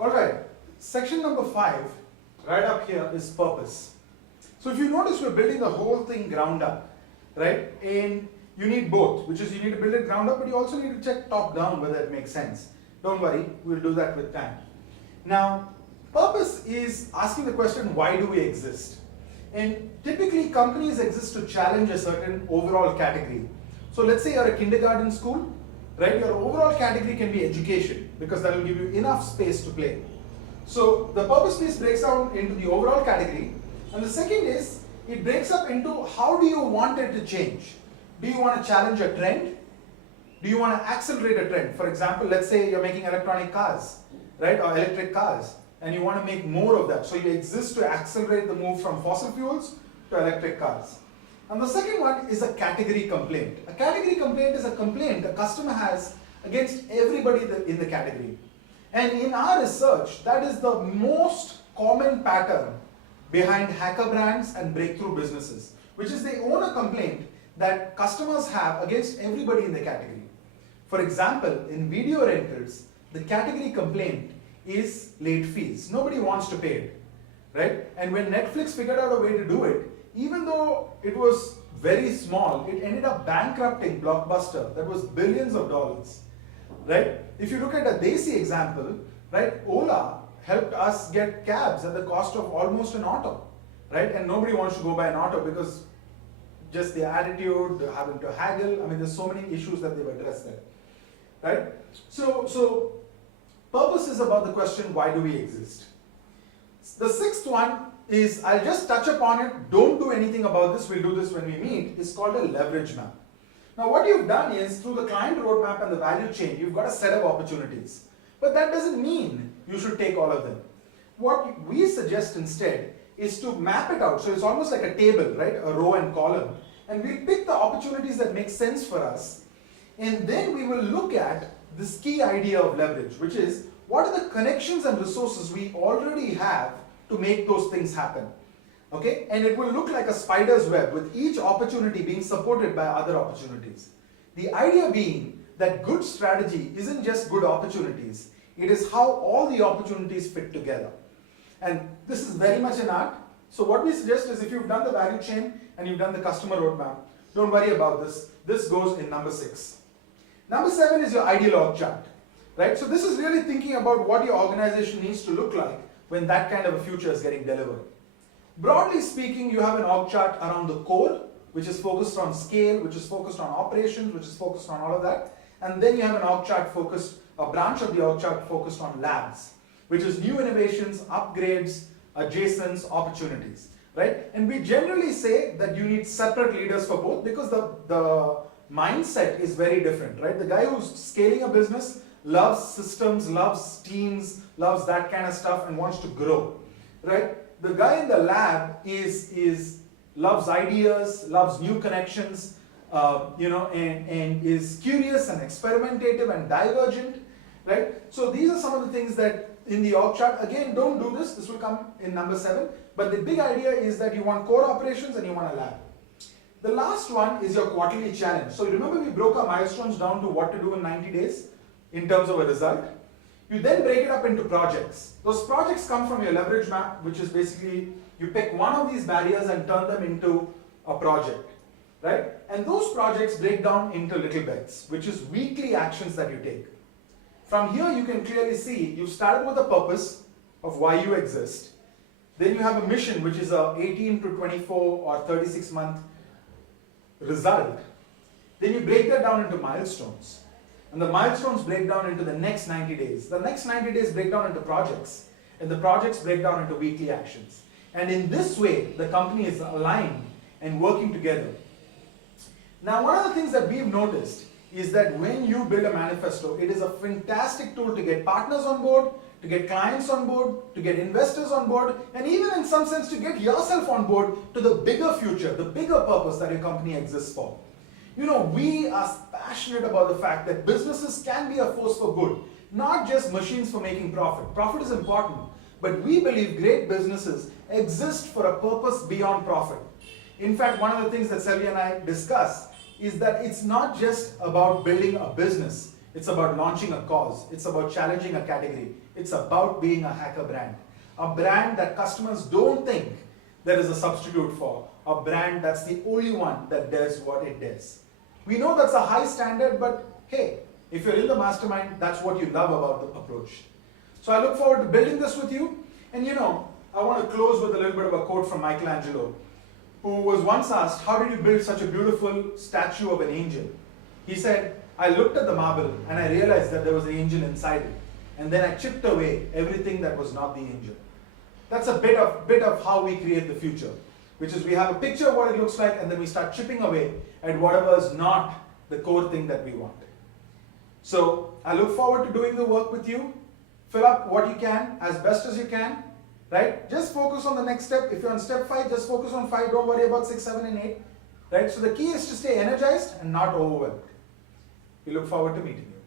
Alright, section number 5, right up here is purpose. So if you notice, we're building the whole thing ground up, right? And you need both, which is you need to build it ground up, but you also need to check top down whether it makes sense. Don't worry, we'll do that with time. Now, purpose is asking the question, why do we exist? And typically companies exist to challenge a certain overall category. So let's say you're a kindergarten school, right? Your overall category can be education because that will give you enough space to play. So the purpose piece breaks down into the overall category, and the second is it breaks up into how do you want it to change? Do you want to challenge a trend? Do you want to accelerate a trend? For example, let's say you're making electronic cars, right, or electric cars, and you want to make more of that. So you exist to accelerate the move from fossil fuels to electric cars. And the second one is a category complaint. A category complaint is a complaint a customer has against everybody in the category. And in our research, that is the most common pattern behind hacker brands and breakthrough businesses, which is they own a complaint that customers have against everybody in the category. For example, in video rentals, the category complaint is late fees. Nobody wants to pay it, right? And when Netflix figured out a way to do it, even though it was very small, it ended up bankrupting Blockbuster. That was billions of dollars, right? If you look at a Desi example, right, Ola helped us get cabs at the cost of almost an auto, right? And nobody wants to go buy an auto because just the attitude, having to haggle. I mean, there's so many issues that they've addressed there, right? So purpose is about the question, why do we exist? The sixth one is, I'll just touch upon it, don't do anything about this, we'll do this when we meet, is called a leverage map. Now what you've done is, through the client roadmap and the value chain, you've got a set of opportunities. But that doesn't mean you should take all of them. What we suggest instead is to map it out. So it's almost like a table, right? A row and column. And we'll pick the opportunities that make sense for us. And then we will look at this key idea of leverage, which is, what are the connections and resources we already have to make those things happen? Okay? And it will look like a spider's web with each opportunity being supported by other opportunities. The idea being that good strategy isn't just good opportunities, it is how all the opportunities fit together. And this is very much an art. So what we suggest is, if you've done the value chain and you've done the customer roadmap, don't worry about this. This goes in number 6. Number 7 is your ideal org chart, right? So this is really thinking about what your organization needs to look like when that kind of a future is getting delivered. Broadly speaking, you have an org chart around the core, which is focused on scale, which is focused on operations, which is focused on all of that. And then you have an org chart focused, a branch of the org chart focused on labs, which is new innovations, upgrades, adjacents, opportunities, right? And we generally say that you need separate leaders for both because the mindset is very different, right? The guy who's scaling a business loves systems, loves teams, loves that kind of stuff and wants to grow, right? The guy in the lab loves ideas, loves new connections, and is curious and experimentative and divergent, right? So these are some of the things that in the org chart, again, don't do this will come in number 7, but the big idea is that you want core operations and you want a lab. The last one is your quarterly challenge. So remember, we broke our milestones down to what to do in 90 days in terms of a result. You then break it up into projects. Those projects come from your leverage map, which is basically you pick one of these barriers and turn them into a project, right? And those projects break down into little bits, which is weekly actions that you take. From here, you can clearly see you've started with a purpose of why you exist. Then you have a mission, which is a 18 to 24 or 36 month result. Then you break that down into milestones. And the milestones break down into the next 90 days. The next 90 days break down into projects. And the projects break down into weekly actions. And in this way, the company is aligned and working together. Now, one of the things that we've noticed is that when you build a manifesto, it is a fantastic tool to get partners on board, to get clients on board, to get investors on board, and even in some sense to get yourself on board to the bigger future, the bigger purpose that your company exists for. You know, we are passionate about the fact that businesses can be a force for good, not just machines for making profit. Profit is important, but we believe great businesses exist for a purpose beyond profit. In fact, one of the things that Selvi and I discuss is that it's not just about building a business. It's about launching a cause. It's about challenging a category. It's about being a hacker brand. A brand that customers don't think there is a substitute for. A brand that's the only one that does what it does. We know that's a high standard, but hey, if you're in the mastermind, that's what you love about the approach. So I look forward to building this with you. And I want to close with a little bit of a quote from Michelangelo, who was once asked, how did you build such a beautiful statue of an angel? He said, I looked at the marble and I realized that there was an angel inside it. And then I chipped away everything that was not the angel. That's a bit of how we create the future, which is we have a picture of what it looks like and then we start chipping away at whatever is not the core thing that we want. So I look forward to doing the work with you. Fill up what you can as best as you can, right? Just focus on the next step. If you're on step 5, just focus on 5. Don't worry about 6, 7, and 8, right? So the key is to stay energized and not overwhelmed. We look forward to meeting you.